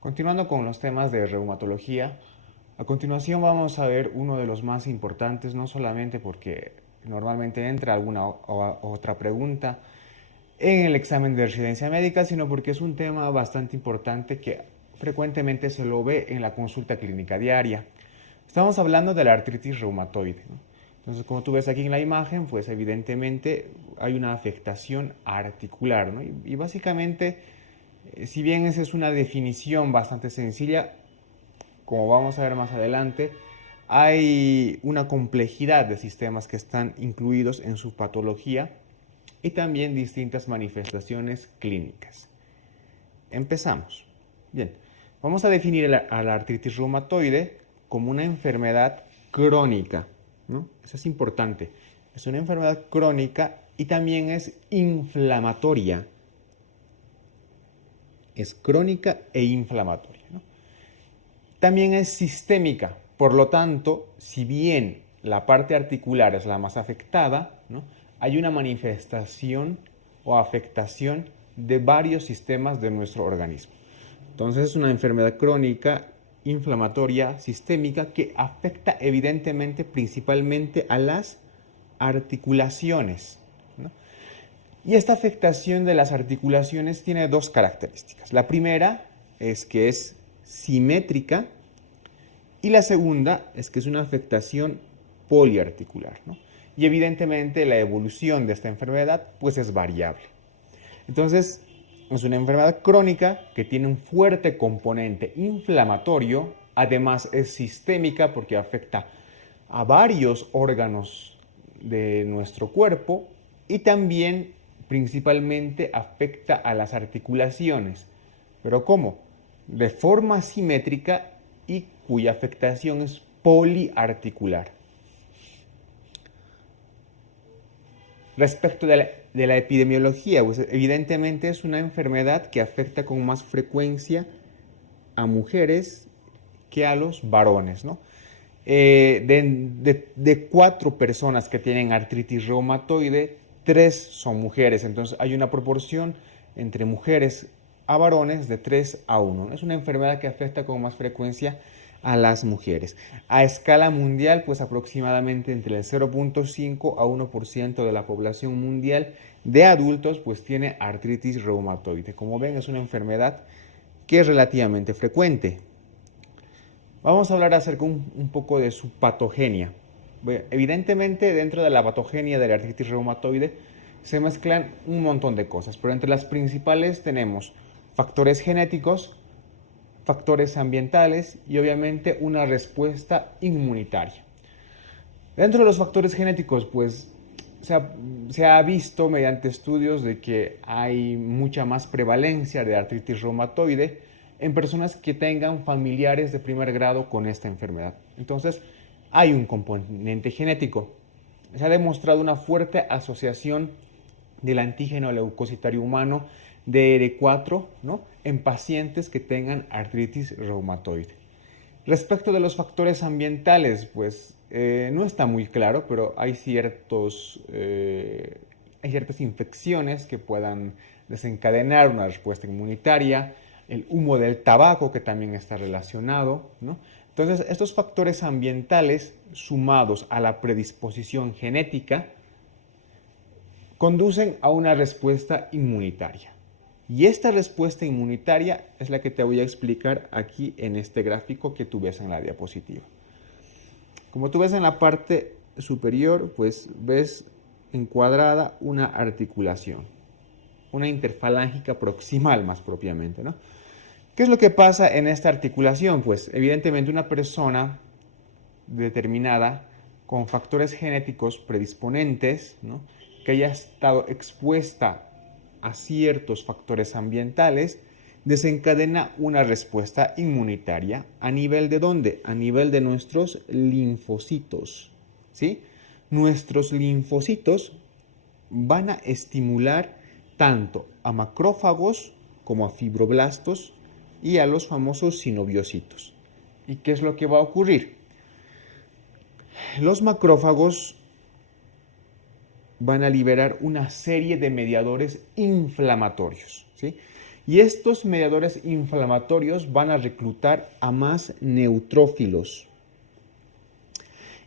Continuando con los temas de reumatología, a continuación vamos a ver uno de los más importantes, no solamente porque normalmente entra alguna otra pregunta en el examen de residencia médica, sino porque es un tema bastante importante que frecuentemente se lo ve en la consulta clínica diaria. Estamos hablando de la artritis reumatoide, ¿no? Entonces, como tú ves aquí en la imagen, pues evidentemente hay una afectación articular, ¿no? Y básicamente, si bien esa es una definición bastante sencilla, como vamos a ver más adelante, hay una complejidad de sistemas que están incluidos en su patología y también distintas manifestaciones clínicas. Empezamos. Bien, vamos a definir a la artritis reumatoide como una enfermedad crónica, ¿no? Eso es importante. Es una enfermedad crónica y también es inflamatoria. Es crónica e inflamatoria, ¿no? También es sistémica. Por lo tanto, si bien la parte articular es la más afectada, ¿no?, hay una manifestación o afectación de varios sistemas de nuestro organismo. Entonces es una enfermedad crónica, inflamatoria, sistémica, que afecta evidentemente principalmente a las articulaciones, ¿no? Y esta afectación de las articulaciones tiene dos características. La primera es que es simétrica y la segunda es que es una afectación poliarticular, ¿no? Y evidentemente la evolución de esta enfermedad pues es variable. Entonces es una enfermedad crónica que tiene un fuerte componente inflamatorio, además es sistémica porque afecta a varios órganos de nuestro cuerpo y también principalmente afecta a las articulaciones. ¿Pero cómo? De forma simétrica y cuya afectación es poliarticular. Respecto de la epidemiología, pues evidentemente es una enfermedad que afecta con más frecuencia a mujeres que a los varones, ¿no? De 4 personas que tienen artritis reumatoide, 3 son mujeres, entonces hay una proporción entre mujeres a varones de 3 a 1. Es una enfermedad que afecta con más frecuencia a las mujeres. A escala mundial, pues aproximadamente entre el 0.5 a 1% de la población mundial de adultos pues tiene artritis reumatoide. Como ven, es una enfermedad que es relativamente frecuente. Vamos a hablar acerca un poco de su patogenia. Evidentemente, dentro de la patogenia de la artritis reumatoide se mezclan un montón de cosas, pero entre las principales tenemos factores genéticos, factores ambientales y obviamente una respuesta inmunitaria. Dentro de los factores genéticos, pues se ha visto mediante estudios de que hay mucha más prevalencia de artritis reumatoide en personas que tengan familiares de primer grado con esta enfermedad. Entonces, hay un componente genético. Se ha demostrado una fuerte asociación del antígeno leucocitario humano DR4, ¿no?, en pacientes que tengan artritis reumatoide. Respecto de los factores ambientales, pues no está muy claro, pero hay ciertas infecciones que puedan desencadenar una respuesta inmunitaria, el humo del tabaco que también está relacionado, ¿no? Entonces, estos factores ambientales sumados a la predisposición genética conducen a una respuesta inmunitaria. Y esta respuesta inmunitaria es la que te voy a explicar aquí en este gráfico que tú ves en la diapositiva. Como tú ves en la parte superior, pues ves encuadrada una articulación, una interfalángica proximal más propiamente, ¿no? ¿Qué es lo que pasa en esta articulación? Pues evidentemente una persona determinada con factores genéticos predisponentes, ¿no?, que haya estado expuesta a ciertos factores ambientales, desencadena una respuesta inmunitaria a nivel de ¿dónde? A nivel de nuestros linfocitos, ¿sí? Nuestros linfocitos van a estimular tanto a macrófagos como a fibroblastos y a los famosos sinoviocitos. ¿Y qué es lo que va a ocurrir? Los macrófagos van a liberar una serie de mediadores inflamatorios, ¿sí?, Y estos mediadores inflamatorios van a reclutar a más neutrófilos.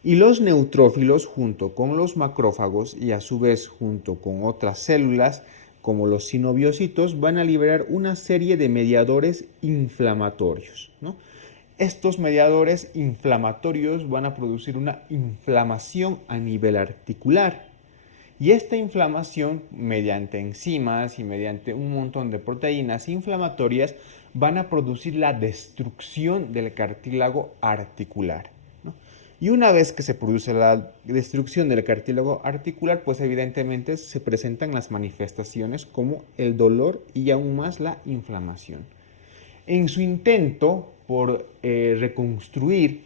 Y los neutrófilos, junto con los macrófagos y a su vez junto con otras células, como los sinoviocitos, van a liberar una serie de mediadores inflamatorios, ¿no? Estos mediadores inflamatorios van a producir una inflamación a nivel articular. Y esta inflamación, mediante enzimas y mediante un montón de proteínas inflamatorias, van a producir la destrucción del cartílago articular, ¿no? Y una vez que se produce la destrucción del cartílago articular, pues evidentemente se presentan las manifestaciones como el dolor y aún más la inflamación. En su intento por reconstruir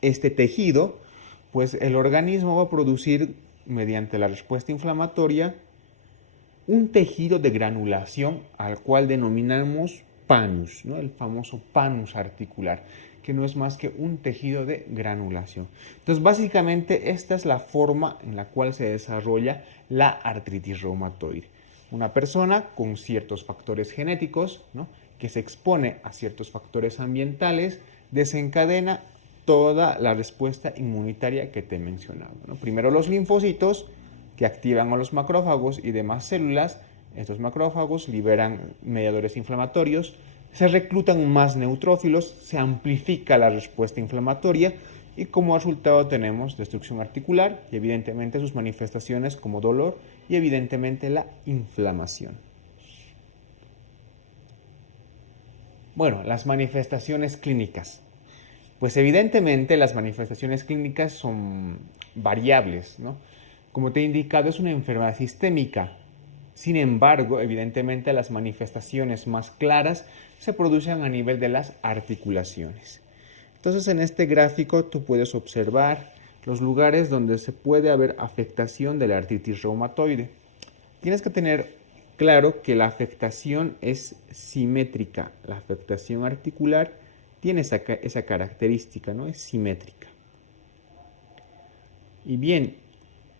este tejido, pues el organismo va a producir, mediante la respuesta inflamatoria, un tejido de granulación al cual denominamos panus, ¿no? El famoso panus articular, que no es más que un tejido de granulación. Entonces, básicamente, esta es la forma en la cual se desarrolla la artritis reumatoide. Una persona con ciertos factores genéticos, ¿no?, que se expone a ciertos factores ambientales, desencadena toda la respuesta inmunitaria que te he mencionado, ¿no? Primero los linfocitos, que activan a los macrófagos y demás células. Estos macrófagos liberan mediadores inflamatorios, se reclutan más neutrófilos, se amplifica la respuesta inflamatoria y como resultado tenemos destrucción articular y evidentemente sus manifestaciones como dolor y evidentemente la inflamación. Bueno, las manifestaciones clínicas. Pues evidentemente las manifestaciones clínicas son variables, ¿no? Como te he indicado, es una enfermedad sistémica. Sin embargo, evidentemente las manifestaciones más claras se producen a nivel de las articulaciones. Entonces, en este gráfico tú puedes observar los lugares donde se puede haber afectación de la artritis reumatoide. Tienes que tener claro que la afectación es simétrica. La afectación articular tiene esa característica, ¿no? Es simétrica. Y bien,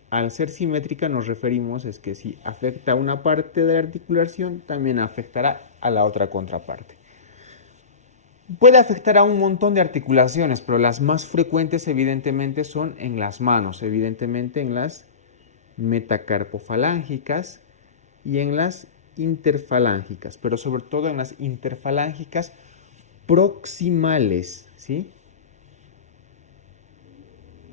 al ser simétrica nos referimos es que si afecta a una parte de la articulación, también afectará a la otra contraparte. Puede afectar a un montón de articulaciones, pero las más frecuentes evidentemente son en las manos, evidentemente en las metacarpofalángicas y en las interfalángicas, pero sobre todo en las interfalángicas proximales, ¿sí?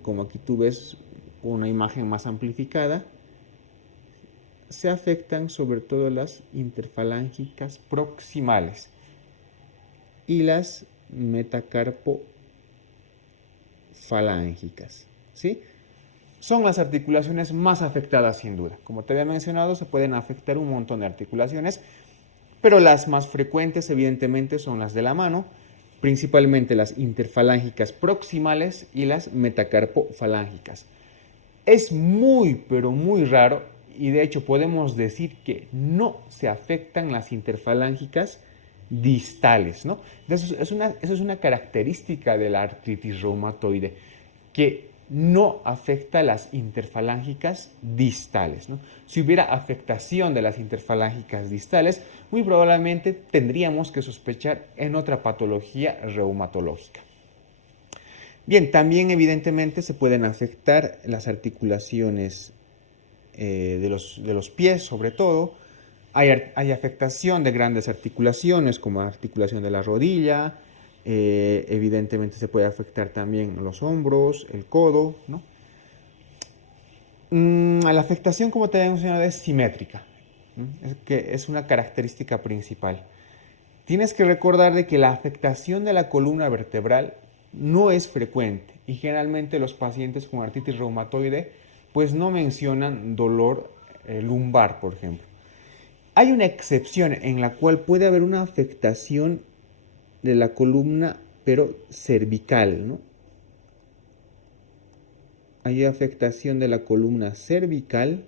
Como aquí tú ves una imagen más amplificada, se afectan sobre todo las interfalángicas proximales y las metacarpofalángicas, ¿sí? Son las articulaciones más afectadas sin duda. Como te había mencionado, se pueden afectar un montón de articulaciones, pero las más frecuentes evidentemente son las de la mano, principalmente las interfalángicas proximales y las metacarpofalángicas. Es muy, pero muy raro, y de hecho podemos decir que no se afectan las interfalángicas distales, ¿no? Entonces, eso es una característica de la artritis reumatoide, que no afecta las interfalángicas distales, ¿no? Si hubiera afectación de las interfalángicas distales, muy probablemente tendríamos que sospechar en otra patología reumatológica. Bien, también evidentemente se pueden afectar las articulaciones de los pies, sobre todo. Hay afectación de grandes articulaciones, como la articulación de la rodilla. Evidentemente se puede afectar también los hombros, el codo, ¿no? La afectación, como te he mencionado, es simétrica, ¿no? Es una característica principal. Tienes que recordar de que la afectación de la columna vertebral no es frecuente y generalmente los pacientes con artritis reumatoide pues no mencionan dolor lumbar, por ejemplo. Hay una excepción en la cual puede haber una afectación de la columna, pero cervical, ¿no? Hay afectación de la columna cervical,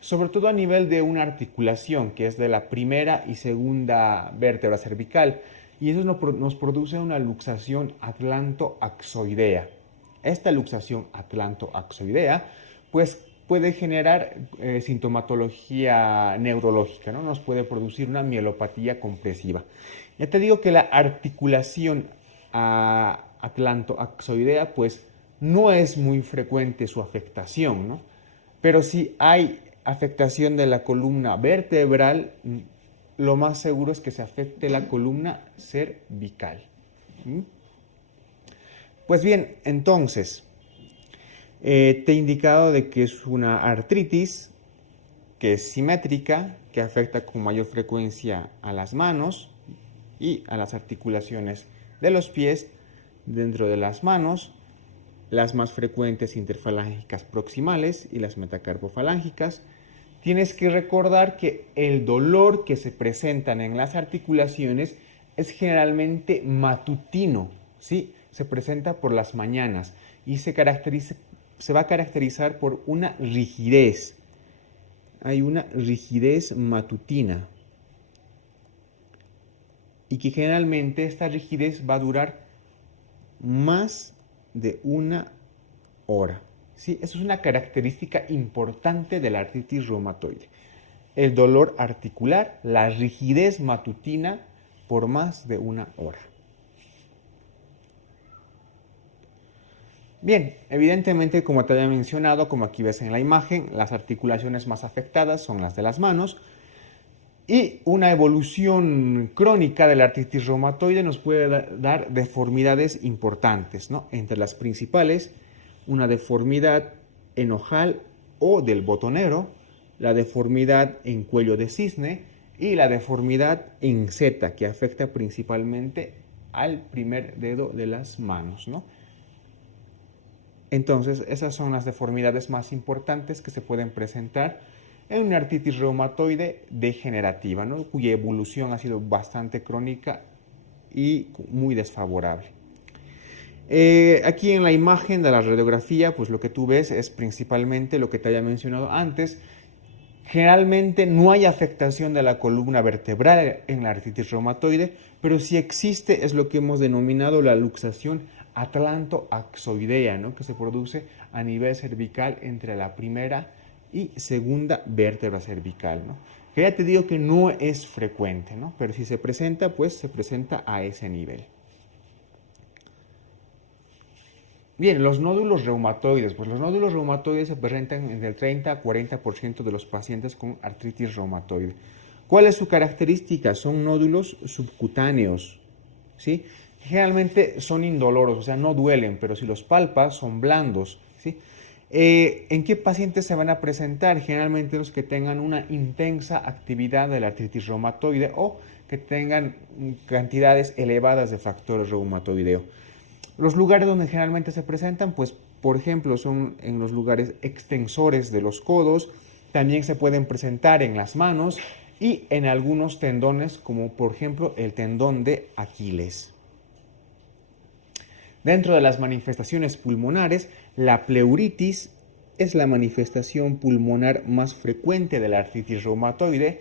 sobre todo a nivel de una articulación, que es de la primera y segunda vértebra cervical, y eso nos produce una luxación atlantoaxoidea. Esta luxación atlantoaxoidea, pues puede generar sintomatología neurológica, ¿no? Nos puede producir una mielopatía compresiva. Ya te digo que la articulación atlantoaxoidea, pues no es muy frecuente su afectación, ¿no? Pero si hay afectación de la columna vertebral, lo más seguro es que se afecte la columna cervical. ¿Mm? Pues bien, entonces, te he indicado de que es una artritis que es simétrica, que afecta con mayor frecuencia a las manos y a las articulaciones de los pies. Dentro de las manos, las más frecuentes interfalángicas proximales y las metacarpofalángicas. Tienes que recordar que el dolor que se presentan en las articulaciones es generalmente matutino, ¿sí? Se presenta por las mañanas y se va a caracterizar por una rigidez. Hay una rigidez matutina y que generalmente esta rigidez va a durar más de una hora. ¿Sí? Eso es una característica importante de la artritis reumatoide. El dolor articular, la rigidez matutina por más de una hora. Bien, evidentemente, como te había mencionado, como aquí ves en la imagen, las articulaciones más afectadas son las de las manos. Y una evolución crónica de la artritis reumatoide nos puede dar deformidades importantes, ¿no? Entre las principales, una deformidad en ojal o del botonero, la deformidad en cuello de cisne y la deformidad en seta, que afecta principalmente al primer dedo de las manos, ¿no? Entonces, esas son las deformidades más importantes que se pueden presentar en una artritis reumatoide degenerativa, ¿no? Cuya evolución ha sido bastante crónica y muy desfavorable. Aquí en la imagen de la radiografía, pues lo que tú ves es principalmente lo que te había mencionado antes. Generalmente no hay afectación de la columna vertebral en la artritis reumatoide, pero sí existe, es lo que hemos denominado la luxación atlantoaxoidea, ¿no? Que se produce a nivel cervical entre la primera y segunda vértebra cervical, ¿no? Que ya te digo que no es frecuente, ¿no? Pero si se presenta, pues se presenta a ese nivel. Bien, los nódulos reumatoides. Pues los nódulos reumatoides se presentan entre el 30 a 40% de los pacientes con artritis reumatoide. ¿Cuál es su característica? Son nódulos subcutáneos, ¿sí? Generalmente son indoloros, o sea, no duelen, pero si los palpas son blandos, ¿sí? ¿En qué pacientes se van a presentar? Generalmente los que tengan una intensa actividad de la artritis reumatoide o que tengan cantidades elevadas de factores reumatoideo. Los lugares donde generalmente se presentan, pues, por ejemplo, son en los lugares extensores de los codos, también se pueden presentar en las manos y en algunos tendones, como por ejemplo el tendón de Aquiles. Dentro de las manifestaciones pulmonares, la pleuritis es la manifestación pulmonar más frecuente de la artritis reumatoide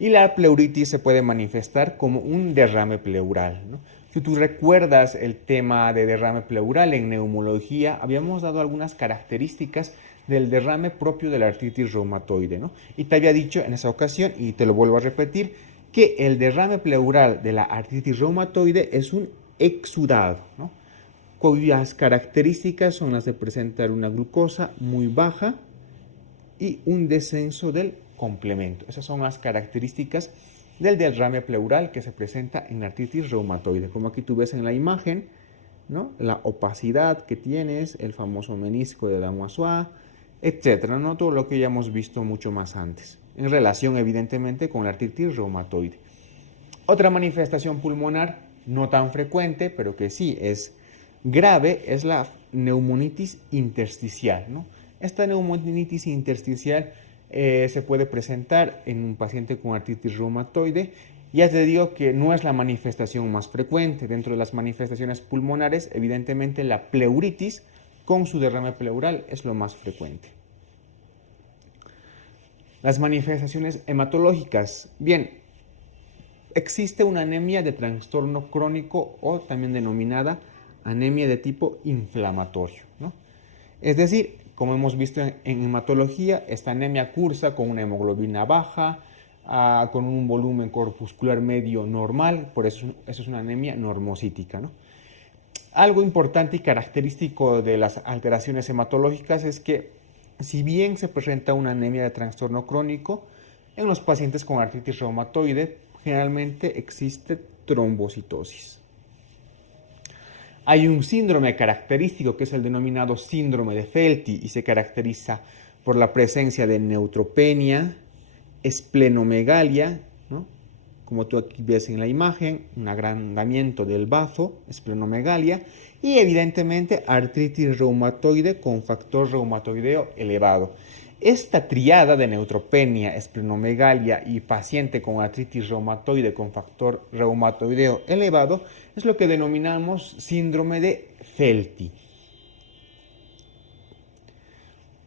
y la pleuritis se puede manifestar como un derrame pleural, ¿no? Si tú recuerdas el tema de derrame pleural en neumología, habíamos dado algunas características del derrame propio de la artritis reumatoide, ¿no? Y te había dicho en esa ocasión, y te lo vuelvo a repetir, que el derrame pleural de la artritis reumatoide es un exudado, ¿no? Cuyas características son las de presentar una glucosa muy baja y un descenso del complemento. Esas son las características del derrame pleural que se presenta en la artritis reumatoide. Como aquí tú ves en la imagen, ¿no? La opacidad que tienes, el famoso menisco de Damoiseau, etcétera, ¿no? Todo lo que ya hemos visto mucho más antes, en relación evidentemente con la artritis reumatoide. Otra manifestación pulmonar no tan frecuente, pero que sí es grave, es la neumonitis intersticial, ¿no? Esta neumonitis intersticial se puede presentar en un paciente con artritis reumatoide. Ya te digo que no es la manifestación más frecuente. Dentro de las manifestaciones pulmonares, evidentemente la pleuritis con su derrame pleural es lo más frecuente. Las manifestaciones hematológicas. Bien, existe una anemia de trastorno crónico o también denominada anemia de tipo inflamatorio, ¿no? Es decir, Como hemos visto en hematología, esta anemia cursa con una hemoglobina baja, con un volumen corpuscular medio normal, por eso es una anemia normocítica, ¿no? Algo importante y característico de las alteraciones hematológicas es que, si bien se presenta una anemia de trastorno crónico, en los pacientes con artritis reumatoide generalmente existe trombocitosis. Hay un síndrome característico que es el denominado síndrome de Felty y se caracteriza por la presencia de neutropenia, esplenomegalia, ¿no? Como tú aquí ves en la imagen, un agrandamiento del bazo, esplenomegalia, y evidentemente artritis reumatoide con factor reumatoideo elevado. Esta triada de neutropenia, esplenomegalia y paciente con artritis reumatoide con factor reumatoideo elevado es lo que denominamos síndrome de Felty.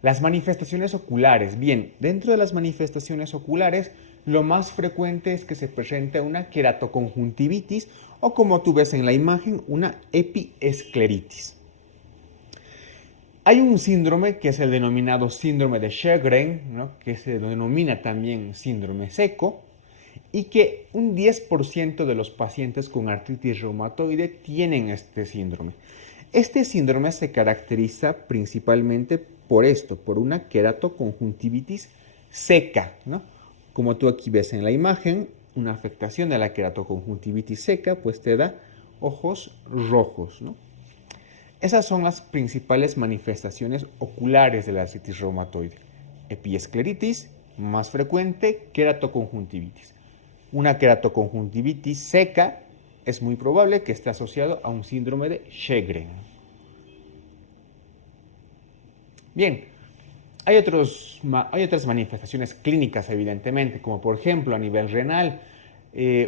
Las manifestaciones oculares. Bien, dentro de las manifestaciones oculares, lo más frecuente es que se presente una queratoconjuntivitis o, como tú ves en la imagen, una epiescleritis. Hay un síndrome que es el denominado síndrome de Sjögren, ¿no? Que se denomina también síndrome seco, y que un 10% de los pacientes con artritis reumatoide tienen este síndrome. Este síndrome se caracteriza principalmente por esto, por una queratoconjuntivitis seca, ¿no? Como tú aquí ves en la imagen, una afectación de la queratoconjuntivitis seca pues te da ojos rojos, ¿no? Esas son las principales manifestaciones oculares de la artritis reumatoide. Epiescleritis, más frecuente, queratoconjuntivitis. Una queratoconjuntivitis seca es muy probable que esté asociado a un síndrome de Sjögren. Bien, hay otras manifestaciones clínicas, evidentemente, como por ejemplo a nivel renal,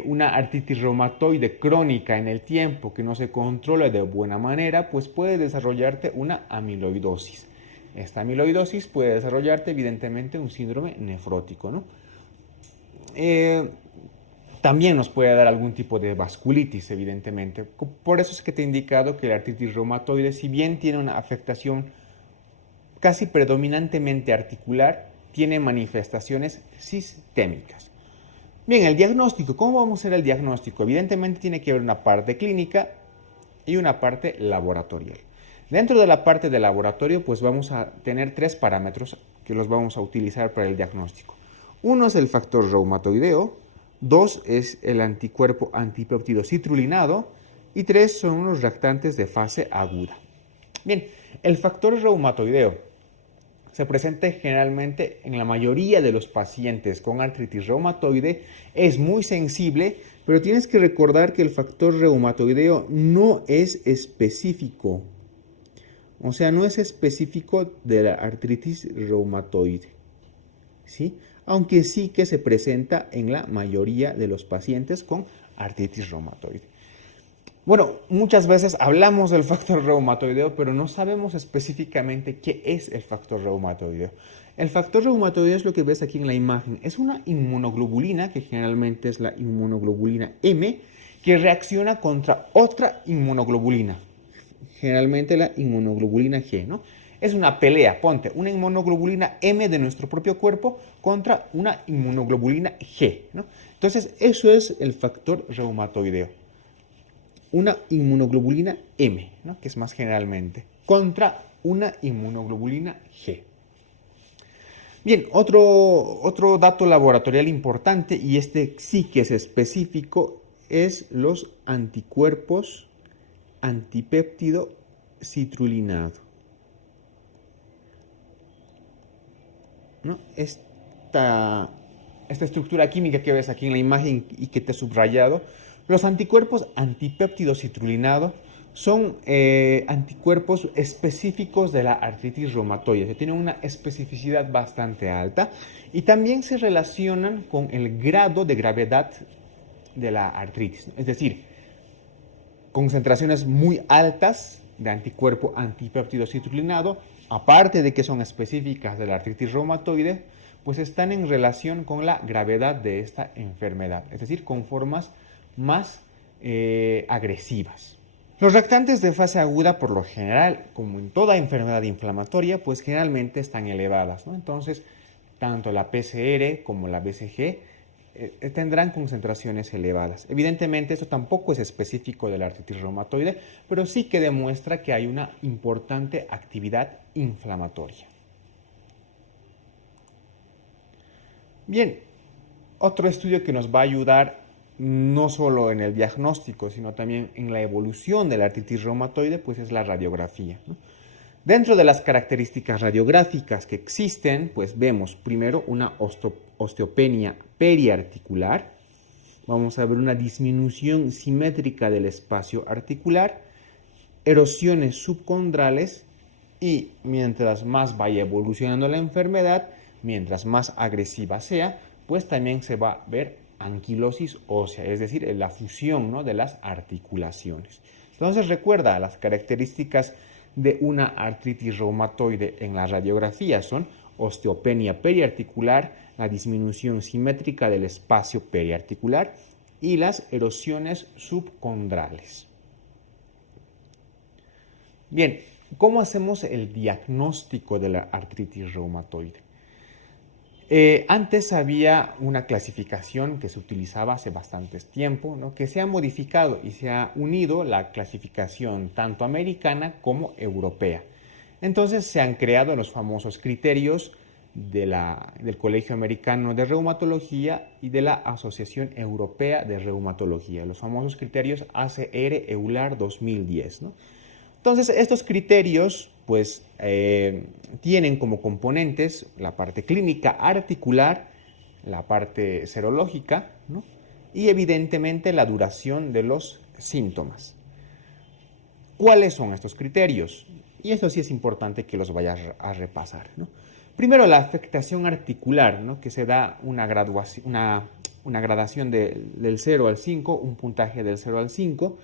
una artritis reumatoide crónica en el tiempo que no se controla de buena manera, pues puede desarrollarte una amiloidosis. Esta amiloidosis puede desarrollarte evidentemente un síndrome nefrótico, ¿no? También nos puede dar algún tipo de vasculitis, evidentemente. Por eso es que te he indicado que la artritis reumatoide, si bien tiene una afectación casi predominantemente articular, tiene manifestaciones sistémicas. Bien, el diagnóstico. ¿Cómo vamos a hacer el diagnóstico? Evidentemente tiene que haber una parte clínica y una parte laboratorial. Dentro de la parte de laboratorio, pues vamos a tener 3 parámetros que los vamos a utilizar para el diagnóstico. Uno es el factor reumatoideo, 2 es el anticuerpo antipéptido citrulinado y 3 son los reactantes de fase aguda. Bien, el factor reumatoideo se presenta generalmente en la mayoría de los pacientes con artritis reumatoide, es muy sensible, pero tienes que recordar que el factor reumatoideo no es específico. O sea, no es específico de la artritis reumatoide, ¿sí? Aunque sí que se presenta en la mayoría de los pacientes con artritis reumatoide. Bueno, muchas veces hablamos del factor reumatoideo, pero no sabemos específicamente qué es el factor reumatoideo. El factor reumatoideo es lo que ves aquí en la imagen. Es una inmunoglobulina, que generalmente es la inmunoglobulina M, que reacciona contra otra inmunoglobulina, generalmente la inmunoglobulina G, ¿no? Es una pelea, ponte, una inmunoglobulina M de nuestro propio cuerpo contra una inmunoglobulina G, ¿no? Entonces, eso es el factor reumatoideo. Una inmunoglobulina M, ¿no? Que es más generalmente, contra una inmunoglobulina G. Bien, otro dato laboratorial importante, y este sí que es específico, es los anticuerpos antipéptido citrulinado, ¿no? Esta estructura química que ves aquí en la imagen y que te he subrayado, los anticuerpos antipéptido citrulinado son anticuerpos específicos de la artritis reumatoide, que tienen una especificidad bastante alta y también se relacionan con el grado de gravedad de la artritis, es decir, concentraciones muy altas de anticuerpo antipéptido citrulinado, aparte de que son específicas de la artritis reumatoide, pues están en relación con la gravedad de esta enfermedad, es decir, con formas más agresivas. Los reactantes de fase aguda, por lo general, como en toda enfermedad inflamatoria, pues generalmente están elevadas, ¿no? Entonces, tanto la PCR como la BCG tendrán concentraciones elevadas. Evidentemente, eso tampoco es específico de la artritis reumatoide, pero sí que demuestra que hay una importante actividad inflamatoria. Bien, otro estudio que nos va a ayudar no solo en el diagnóstico, sino también en la evolución de la artritis reumatoide, pues es la radiografía, ¿no? Dentro de las características radiográficas que existen, pues vemos primero una osteopenia periarticular, vamos a ver una disminución simétrica del espacio articular, erosiones subcondrales y mientras más vaya evolucionando la enfermedad, mientras más agresiva sea, pues también se va a ver anquilosis ósea, es decir, la fusión, ¿no?, de las articulaciones. Entonces recuerda, las características de una artritis reumatoide en la radiografía son osteopenia periarticular, la disminución simétrica del espacio periarticular y las erosiones subcondrales. Bien, ¿cómo hacemos el diagnóstico de la artritis reumatoide? Antes había una clasificación que se utilizaba hace bastante tiempo, ¿no?, que se ha modificado y se ha unido la clasificación tanto americana como europea. Entonces se han creado los famosos criterios del Colegio Americano de Reumatología y de la Asociación Europea de Reumatología, los famosos criterios ACR-EULAR 2010, ¿no? Entonces, estos criterios pues tienen como componentes la parte clínica articular, la parte serológica, ¿no?, y evidentemente la duración de los síntomas. ¿Cuáles son estos criterios? Y esto sí es importante que los vayas a repasar, ¿no? Primero, la afectación articular, ¿no?, que se da una gradación del 0 al 5, un puntaje del 0 al 5,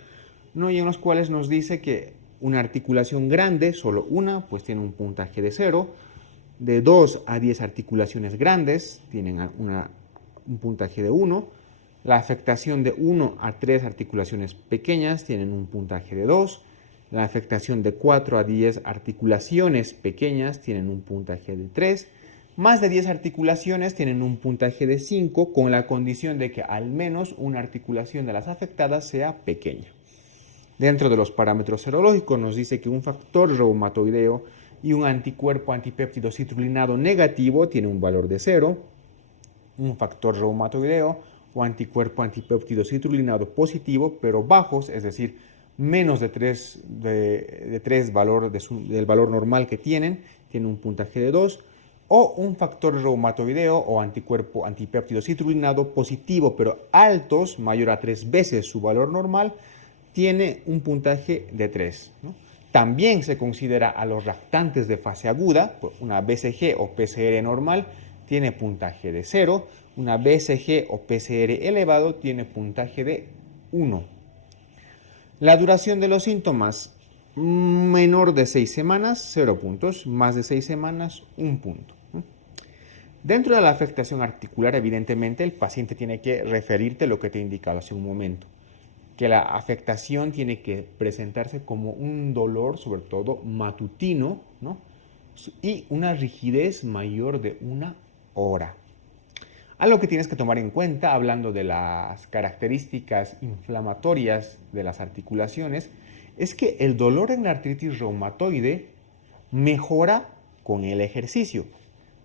¿no?, y en los cuales nos dice que una articulación grande, solo una, pues tiene un puntaje de 0. De 2 a 10 articulaciones grandes tienen un puntaje de 1. La afectación de 1 a 3 articulaciones pequeñas tienen un puntaje de 2. La afectación de 4 a 10 articulaciones pequeñas tienen un puntaje de 3. Más de 10 articulaciones tienen un puntaje de 5, con la condición de que al menos una articulación de las afectadas sea pequeña. Dentro de los parámetros serológicos nos dice que un factor reumatoideo y un anticuerpo antipéptido citrulinado negativo tiene un valor de 0. Un factor reumatoideo o anticuerpo antipéptido citrulinado positivo, pero bajos, es decir, menos de 3 del valor normal que tiene un puntaje de 2. O un factor reumatoideo o anticuerpo antipéptido citrulinado positivo, pero altos, mayor a 3 veces su valor normal, tiene un puntaje de 3, ¿no? También se considera a los reactantes de fase aguda, una BCG o PCR normal tiene puntaje de 0, una BCG o PCR elevado tiene puntaje de 1. La duración de los síntomas, menor de 6 semanas, 0 puntos, más de 6 semanas, 1 punto. Dentro de la afectación articular, evidentemente, el paciente tiene que referirte lo que te he indicado hace un momento, que la afectación tiene que presentarse como un dolor, sobre todo matutino, ¿no?, y una rigidez mayor de 1 hora. Algo que tienes que tomar en cuenta, hablando de las características inflamatorias de las articulaciones, es que el dolor en la artritis reumatoide mejora con el ejercicio,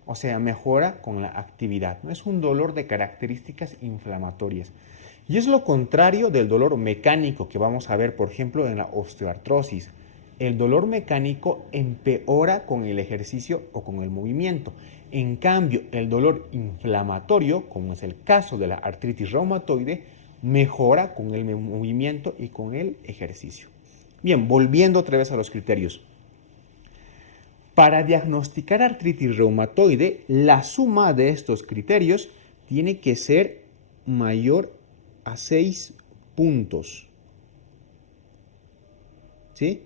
o sea, mejora con la actividad. No es un dolor de características inflamatorias. Y es lo contrario del dolor mecánico que vamos a ver, por ejemplo, en la osteoartrosis. El dolor mecánico empeora con el ejercicio o con el movimiento. En cambio, el dolor inflamatorio, como es el caso de la artritis reumatoide, mejora con el movimiento y con el ejercicio. Bien, volviendo otra vez a los criterios. Para diagnosticar artritis reumatoide, la suma de estos criterios tiene que ser mayor a 6 puntos. ¿Sí?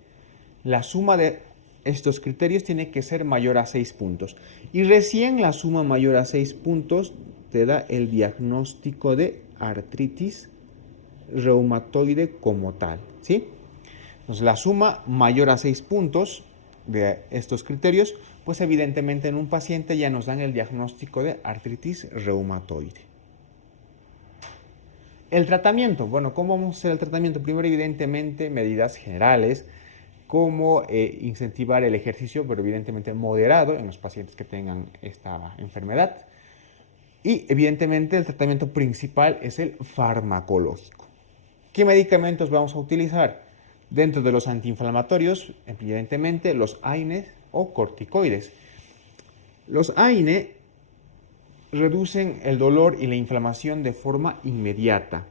La suma de estos criterios tiene que ser mayor a 6 puntos. Y recién la suma mayor a 6 puntos te da el diagnóstico de artritis reumatoide como tal. ¿Sí? Entonces, la suma mayor a 6 puntos de estos criterios, pues evidentemente en un paciente ya nos dan el diagnóstico de artritis reumatoide. El tratamiento, bueno, ¿cómo vamos a hacer el tratamiento? Primero, evidentemente, medidas generales, como incentivar el ejercicio, pero evidentemente moderado en los pacientes que tengan esta enfermedad. Y evidentemente el tratamiento principal es el farmacológico. ¿Qué medicamentos vamos a utilizar? Dentro de los antiinflamatorios, evidentemente los AINE o corticoides. Los AINE reducen el dolor y la inflamación de forma inmediata.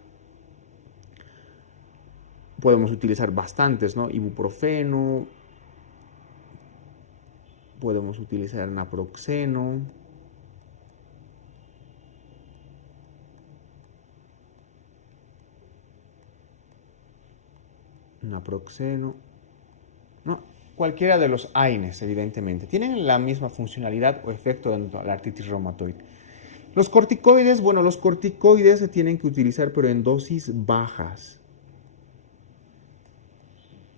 Podemos utilizar bastantes, ¿no? Ibuprofeno, podemos utilizar naproxeno, no, cualquiera de los AINES, evidentemente, tienen la misma funcionalidad o efecto dentro de la artritis reumatoide. Los corticoides, bueno, los corticoides se tienen que utilizar, pero en dosis bajas.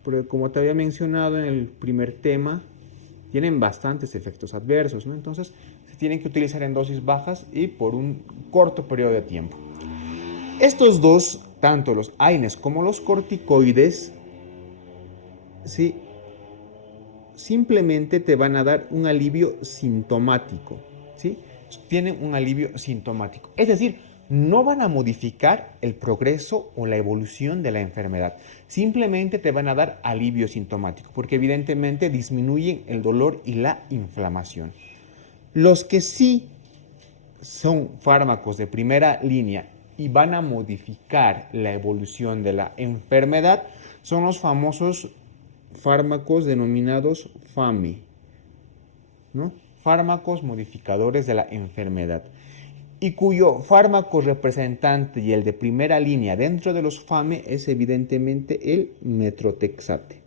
Porque como te había mencionado en el primer tema, tienen bastantes efectos adversos, ¿no? Entonces, se tienen que utilizar en dosis bajas y por un corto periodo de tiempo. Estos dos, tanto los AINES como los corticoides, ¿sí?, simplemente te van a dar un alivio sintomático, ¿sí? Tienen un alivio sintomático. Es decir, no van a modificar el progreso o la evolución de la enfermedad. Simplemente te van a dar alivio sintomático, porque evidentemente disminuyen el dolor y la inflamación. Los que sí son fármacos de primera línea y van a modificar la evolución de la enfermedad son los famosos fármacos denominados FAMI, ¿no? Fármacos modificadores de la enfermedad, y cuyo fármaco representante y el de primera línea dentro de los FAME es evidentemente el metrotexate.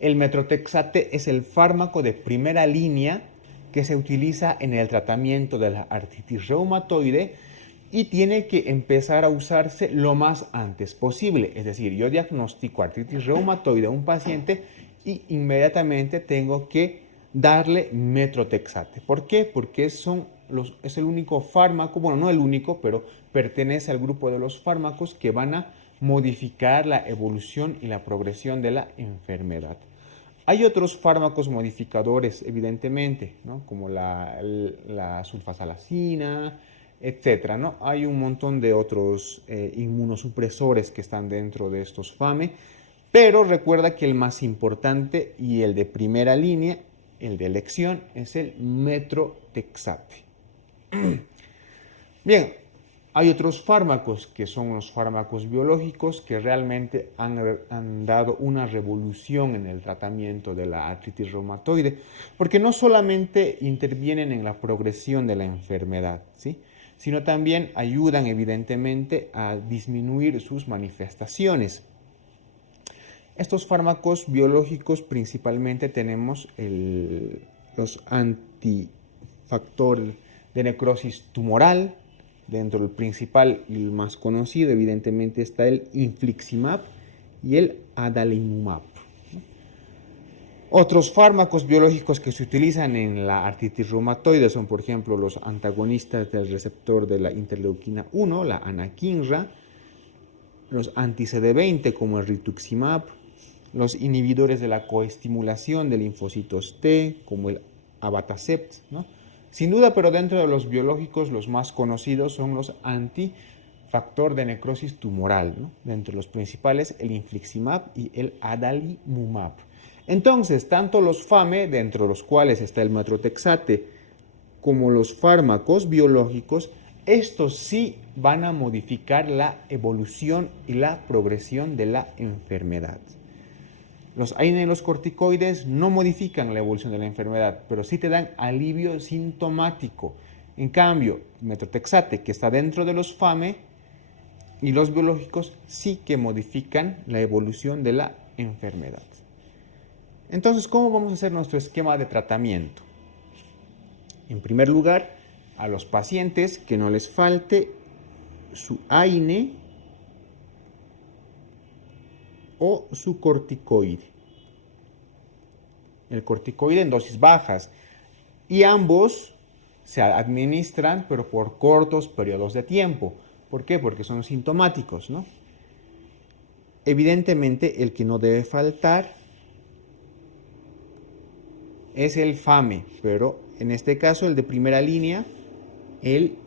El metrotexate es el fármaco de primera línea que se utiliza en el tratamiento de la artritis reumatoide y tiene que empezar a usarse lo más antes posible. Es decir, yo diagnostico artritis reumatoide a un paciente y inmediatamente tengo que darle metrotexate. ¿Por qué? Porque es el único fármaco, bueno, no el único, pero pertenece al grupo de los fármacos que van a modificar la evolución y la progresión de la enfermedad. Hay otros fármacos modificadores, evidentemente, ¿no?, como la sulfasalacina, etcétera, ¿no? Hay un montón de otros inmunosupresores que están dentro de estos FAME, pero recuerda que el más importante y el de primera línea, el de elección, es el metrotexate. Bien, hay otros fármacos que son los fármacos biológicos que realmente han dado una revolución en el tratamiento de la artritis reumatoide, porque no solamente intervienen en la progresión de la enfermedad, ¿sí?, sino también ayudan evidentemente a disminuir sus manifestaciones. Estos fármacos biológicos principalmente tenemos los antifactores de necrosis tumoral. Dentro del principal y el más conocido, evidentemente, está el infliximab y el adalimumab. Otros fármacos biológicos que se utilizan en la artritis reumatoide son, por ejemplo, los antagonistas del receptor de la interleuquina 1, la anakinra, los anti-CD20 como el rituximab, los inhibidores de la coestimulación de linfocitos T como el abatacept, ¿no? Sin duda, pero dentro de los biológicos los más conocidos son los antifactor de necrosis tumoral, ¿no? Dentro de los principales el infliximab y el adalimumab. Entonces, tanto los FAME, dentro de los cuales está el metrotexate, como los fármacos biológicos, estos sí van a modificar la evolución y la progresión de la enfermedad. Los AINE y los corticoides no modifican la evolución de la enfermedad, pero sí te dan alivio sintomático. En cambio, metrotexate, que está dentro de los FAME, y los biológicos sí que modifican la evolución de la enfermedad. Entonces, ¿cómo vamos a hacer nuestro esquema de tratamiento? En primer lugar, a los pacientes que no les falte su AINE o su corticoide. El corticoide en dosis bajas. Y ambos se administran, pero por cortos periodos de tiempo. ¿Por qué? Porque son sintomáticos, ¿no? Evidentemente, el que no debe faltar es el FAME, pero en este caso el de primera línea, el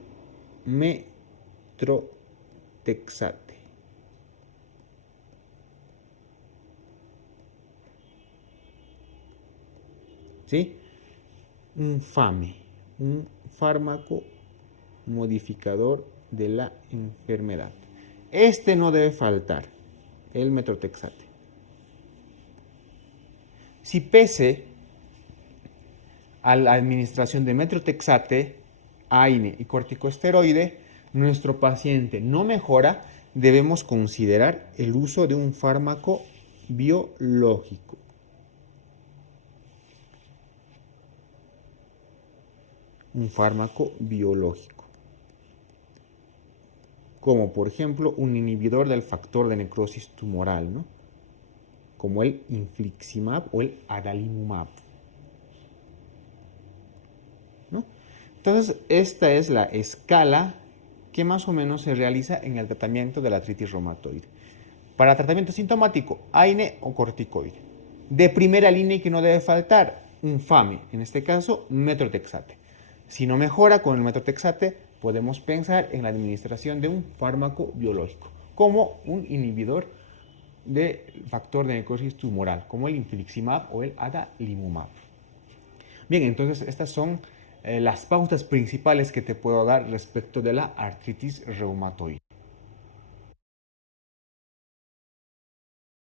metrotexate. ¿Sí? Un FAME, un fármaco modificador de la enfermedad. Este no debe faltar, el metrotexate. Si pese a la administración de metrotexate, AINE y corticosteroide, nuestro paciente no mejora, debemos considerar el uso de un fármaco biológico. Un fármaco biológico, como por ejemplo un inhibidor del factor de necrosis tumoral, ¿no? Como el infliximab o el adalimumab, ¿no? Entonces, esta es la escala que más o menos se realiza en el tratamiento de la artritis reumatoide. Para tratamiento sintomático, AINE o corticoide. De primera línea y que no debe faltar, un FAME, en este caso, metrotexate. Si no mejora con el metrotexate, podemos pensar en la administración de un fármaco biológico, como un inhibidor del factor de necrosis tumoral, como el infliximab o el adalimumab. Bien, entonces estas son las pautas principales que te puedo dar respecto de la artritis reumatoide.